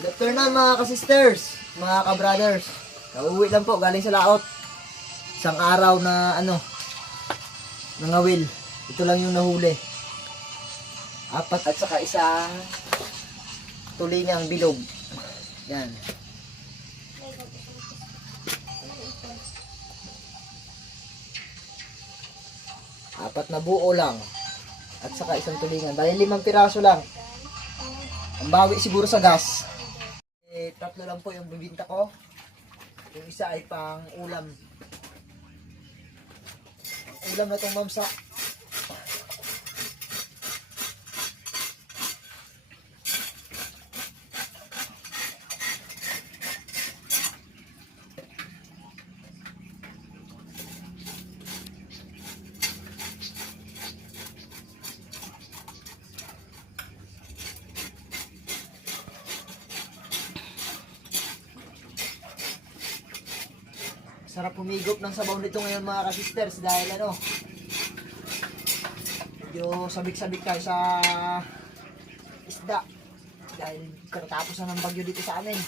Good afternoon mga ka-sisters, mga ka-brothers. Nauwi lang po, galing sa laot. Isang araw na nangawil. Ito lang yung nahuli. 4 at saka isang tulingang bilog. Yan. Apat na buo lang. At saka isang tulingan. Dahil 5 piraso lang. Ang bawi siguro sa gas. 3 lang po yung bibinta ko. Yung isa ay pang ulam. Ulam na itong mamsa. Sarap humigop ng sabaw nito ngayon mga ka-sisters dahil medyo sabik-sabik tayo sa isda dahil katapos na ng bagyo dito sa amin.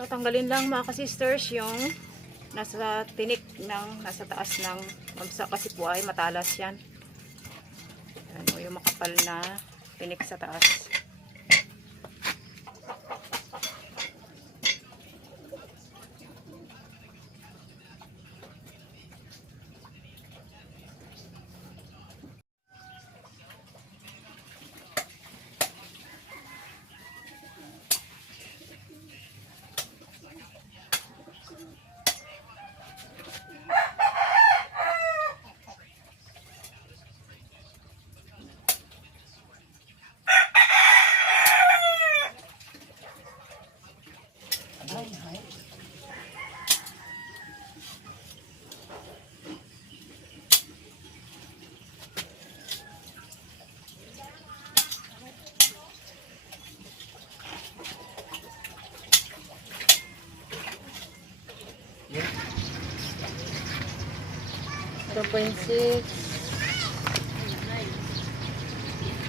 Tatanggalin lang mga ka-sisters yung nasa tinik nasa taas ng mamsa kasi po ay matalas yan. Ano yung makapal na tinik sa taas. Yun. 0.6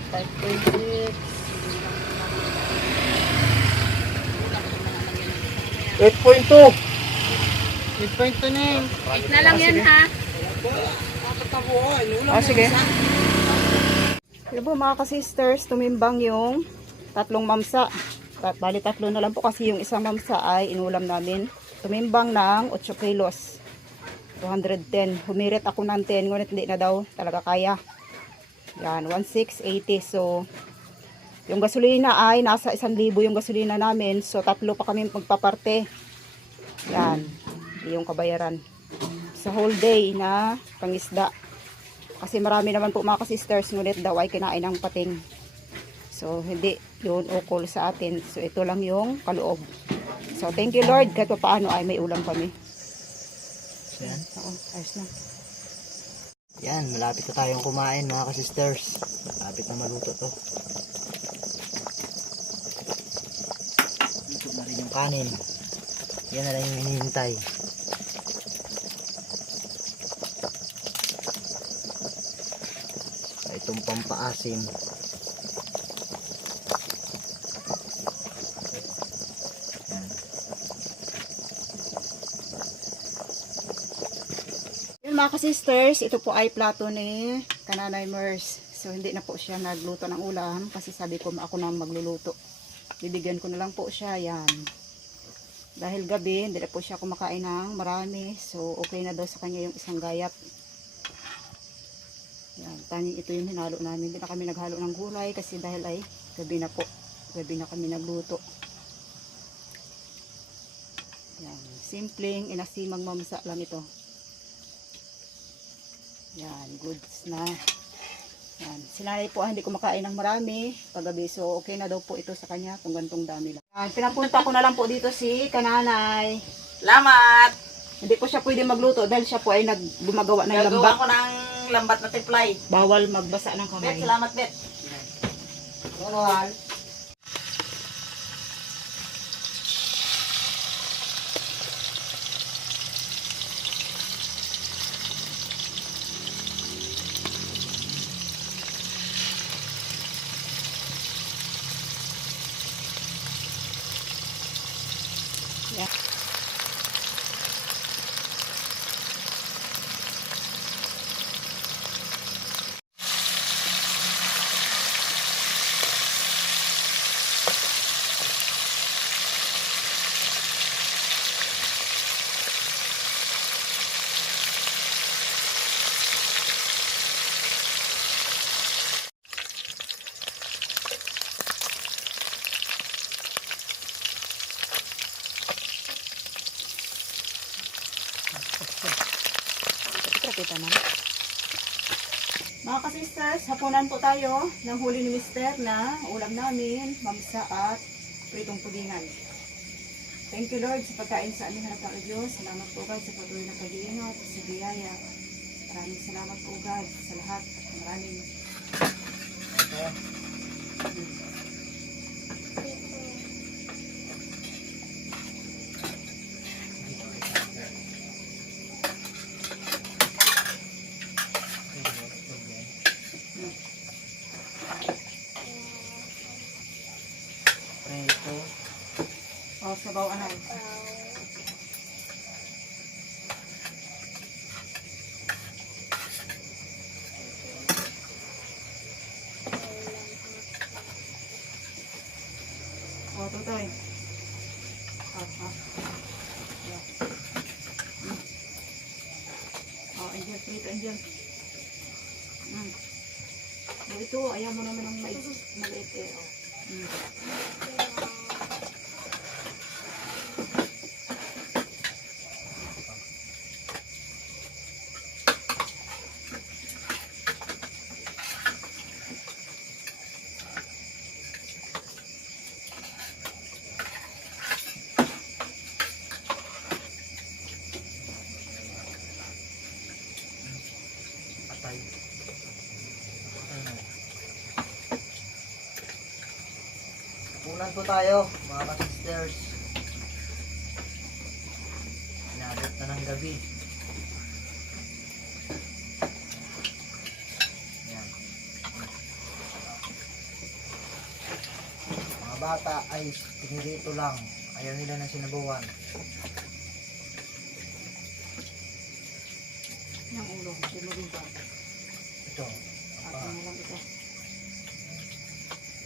5.6 8.2 8.2 na yun. Na lang yan ha. Sige. Hello po mga ka-sisters, tumimbang yung 3 mamsa. Bali 3 na lang po kasi yung isang mamsa ay inulam namin. Tumimbang ng 8 kilos. 210. Humirit ako ng 10. Ngunit hindi na daw talaga kaya. Yan. 1,680. So, yung gasolina ay nasa 1,000 yung gasolina namin. So, 3 pa kami magpaparte. Yan. Yung kabayaran. Sa whole day na pangisda. Kasi marami naman po mga ka-sisters. Ngunit daw ay kinain ng pating. So, hindi yun ukol sa atin. So, ito lang yung kaloob. So, thank you Lord. Kahit pa paano ay may ulam kami. Yan. Oo, ayos lang. Yan, malapit na tayong kumain mga ka-sisters. Malapit na maluto to. Ito na rin yung kanin. Yan na lang yung hinihintay. Itong pampaasim. Mga ka-sisters, ito po ay plato ni Kananay Mers. So, hindi na po siya nagluto ng ulam kasi sabi ko ako na magluluto. Bibigyan ko na lang po siya. Yan. Dahil gabi, hindi na po siya kumakain ng marami. So, okay na daw sa kanya yung isang gayat. Yan. Tanging ito yung hinalo namin. Hindi na kami naghalo ng gulay kasi dahil ay gabi na po. Gabi na kami nagluto. Yan. Simpleng inasimang mamsa lang ito. Yan, goods na. Yan. Sinanay po hindi kumakain ng marami paggabi. So, okay na daw po ito sa kanya kung gantong dami lang. Yan, pinapunta ko na lang po dito si kananay. Salamat! Hindi po siya pwede magluto dahil siya po ay gumagawa ng Gagawa lambat. ko ng lambat na tiplay. Bawal magbasa ng Bet, kamay. salamat, Bet. Manual. Yan. Kita na. Mga ka-sisters, hapunan po tayo ng huli ni Mister na ulam namin, mamsa at pritong pudingan. Thank you Lord sa pagkain sa aming harap ng Diyos. Salamat po God sa patuloy na pag-iingat sa biyaya. Maraming salamat po God sa lahat. Maraming Ito. sabaw anay. Tutoy. Yeah. Angel, prito, Angel. Ito, ayaw mo naman ng maliit eh. Patay. Punan po tayo, mga ka-sisters. Inabot na ng gabi. Yan. Mga bata ay pinirito lang. Ayaw nila ng sinabawan. Yung ulo, sinulong ba? Ito. Atin na lang ito.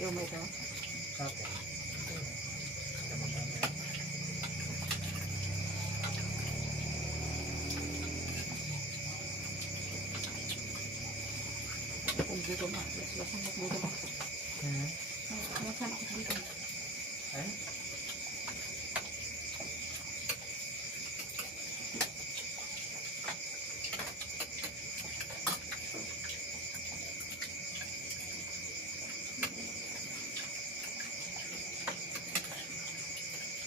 Yung may ito. Sa atin. Kung dito ma. Lasan mo dito ma. Lasan ako dito. Ay?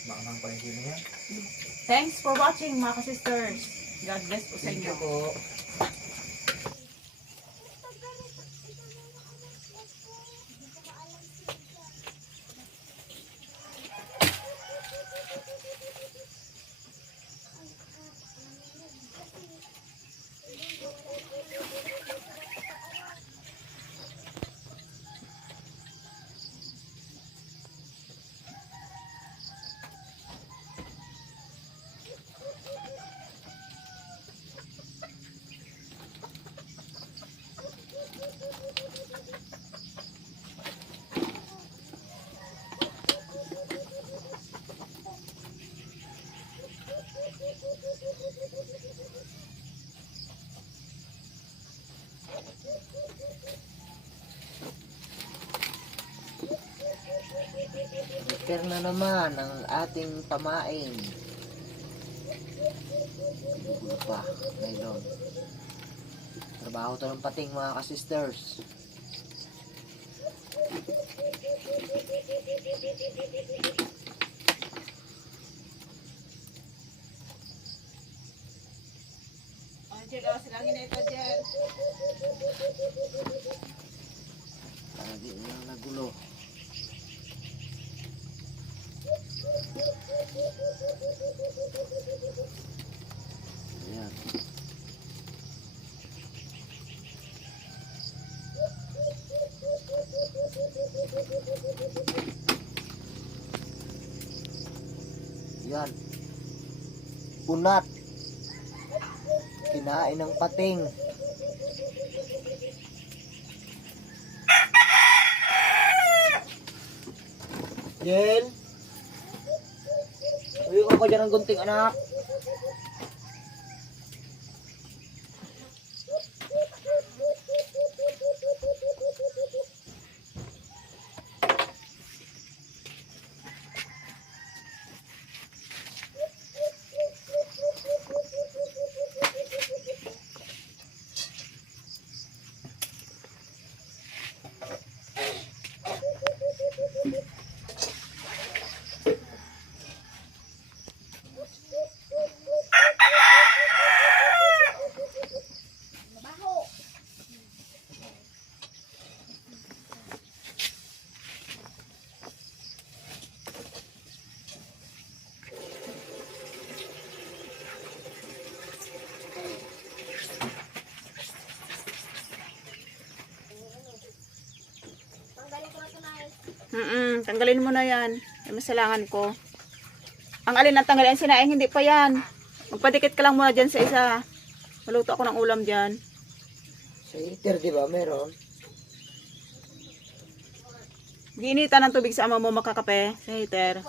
Maanang pa yung sino niya. Thanks for watching mga ka-sisters. God bless po sa Thank inyo. you po. Prepare na naman ang ating pamain. Gugulo pa. Ngayon. Trabaho to ng pating mga ka-sisters. Lagi niyang nagulo. Ayan. Yan. Unat. Kinain ng pating. Jen. Uyong ako dyan ng gunting anak. Tanggalin mo na yan. Ay, masalangan ko. Ang alin ang tanggalin, ang sinaing, hindi pa yan. Magpadikit ka lang muna dyan sa isa. Maluto ako ng ulam dyan. Sa heater, di ba? Meron. Giinitan ng tubig sa ama mo makakape sa heater.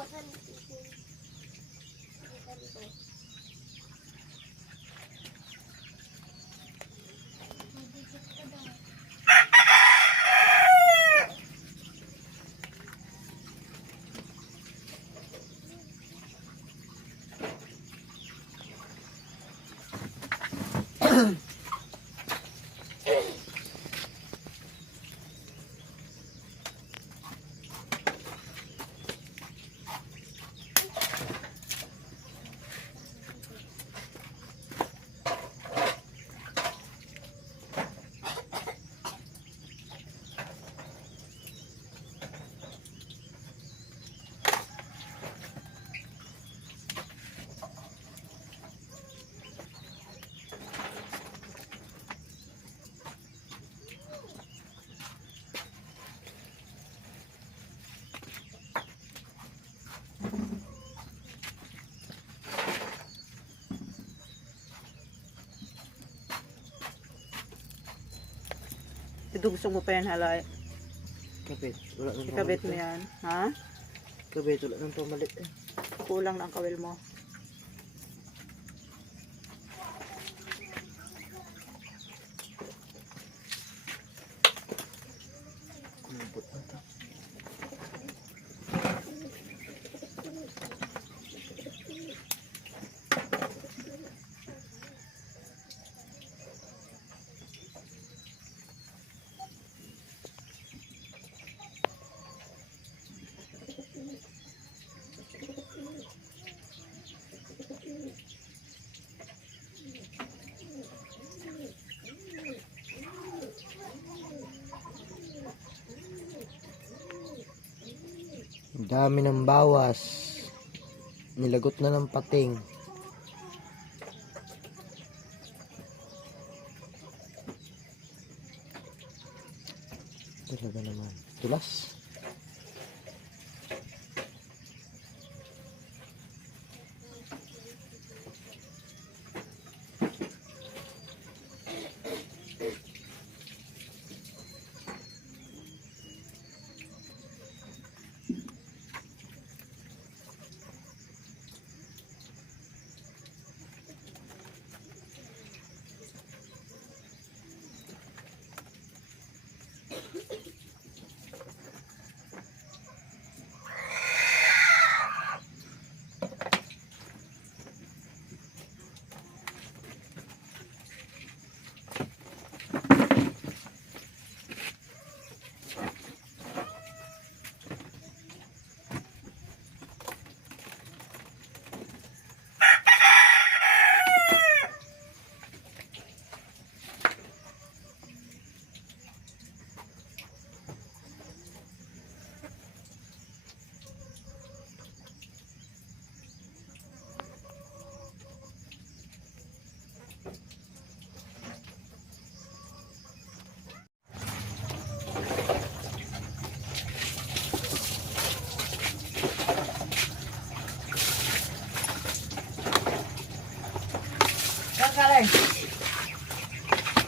Idugso mo pa yan, halay. Kapit. Wala nang Ikabit pamalit. mo yan. Ha? Kapit. Wala nang pamalit. Kulang na ang kawil mo. Kumpot na to. Dami ng bawas. Nilagot na ng pating. Talaga naman. Tulas.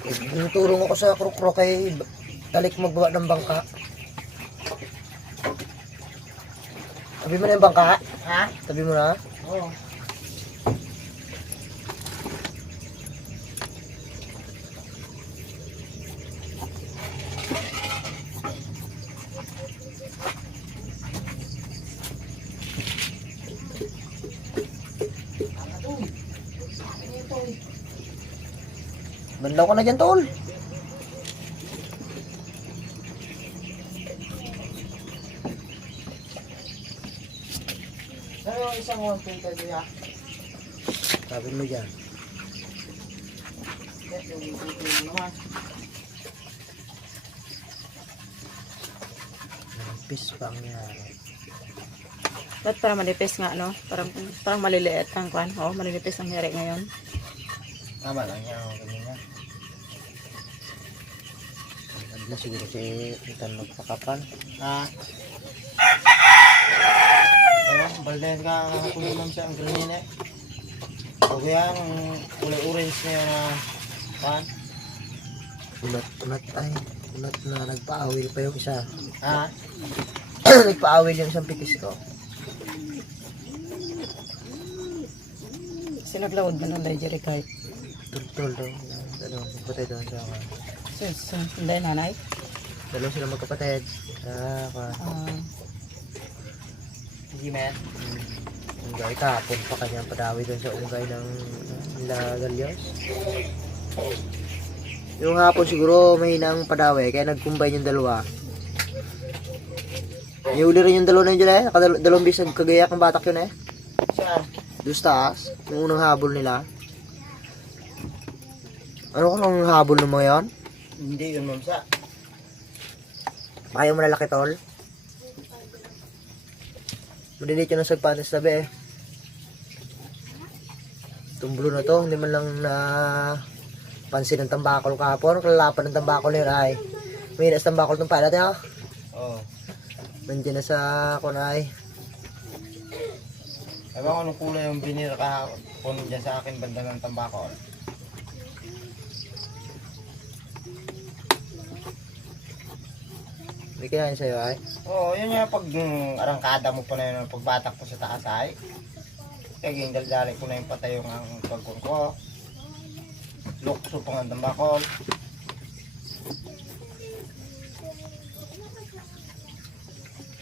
Tinutulong ako sa krok-krok kay Talik magbaba ng bangka. Tabi mo na yung bangka? Ha? Tabi mo na? Oo. Banlaw ka na dyan, tol. Ano yung isang 1 peso niya? Sabi mo dyan. Yes, yung tutulong naman. Pis pa ang nangyari. Ba't parang manipis nga, no? Parang maliliit ang kwan. Oo, manipis ang nangyari ngayon. Tama lang yan. Ganyan na. Hindi siguro si Ethan magpakapan. Ha? Ayun, balden ka kung siya ang ganyan eh. O kaya ang kulay orange na yun na pan. Unat ay. Unat na nagpa-awil pa yung isa. Ha? Nagpa-awil yung isang pitis ko. Sinaglawad ba ng Jerry kahit? Tol daw. Ano, magpatay doon sa mga. Hindi, nanay? Dalawa sila magkapatid. Hindi man. Unggay kahapon pa kanyang padawi doon sa unggay ng Lagalyos. Yung hapon siguro mahinang padawi kaya nag-combine yung dalawa. Nihuli rin yung dalawa na yun dyan eh. Dalawang bisag kagayak ng batak yun eh. Saan? Doon sa taas. Yung unang habol nila. Ano kung habol ng mga yan? Hindi yun, mamsa. Ayaw mo lalaki tol. Madilit yun ang sagpatis tabi eh. Tumblo na to. Hindi man lang na pansin ng tambakol kahapon. Kalalapan ng tambakol nila ay. May inas tambakol itong palat eh. Oo. Nandiyan na sa kunay. Ewan ko anong kulay yung binira ka kung dyan sa akin banda ng tambakol. May kinain sa'yo ay. Oo, yun yung pag arangkada mo pa na yun, pagbatak po sa taas ay. Kaya daldali ko na yung patay yung ang pagkon ko. Lukso pa nga tambakol.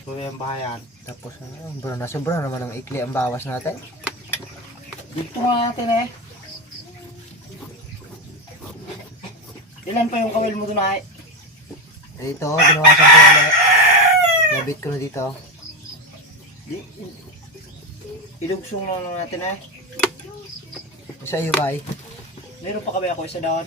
So yung bahayan. Tapos sobra naman ang ikli ang bawas natin. Dito nga natin eh. Ilan pa yung kawil mo doon ay? Dito, binawasan ko ulit. Nabit ko na dito. Ilugsong lang natin eh. Sa iyo ba ay? Meron pa kami ako isa doon.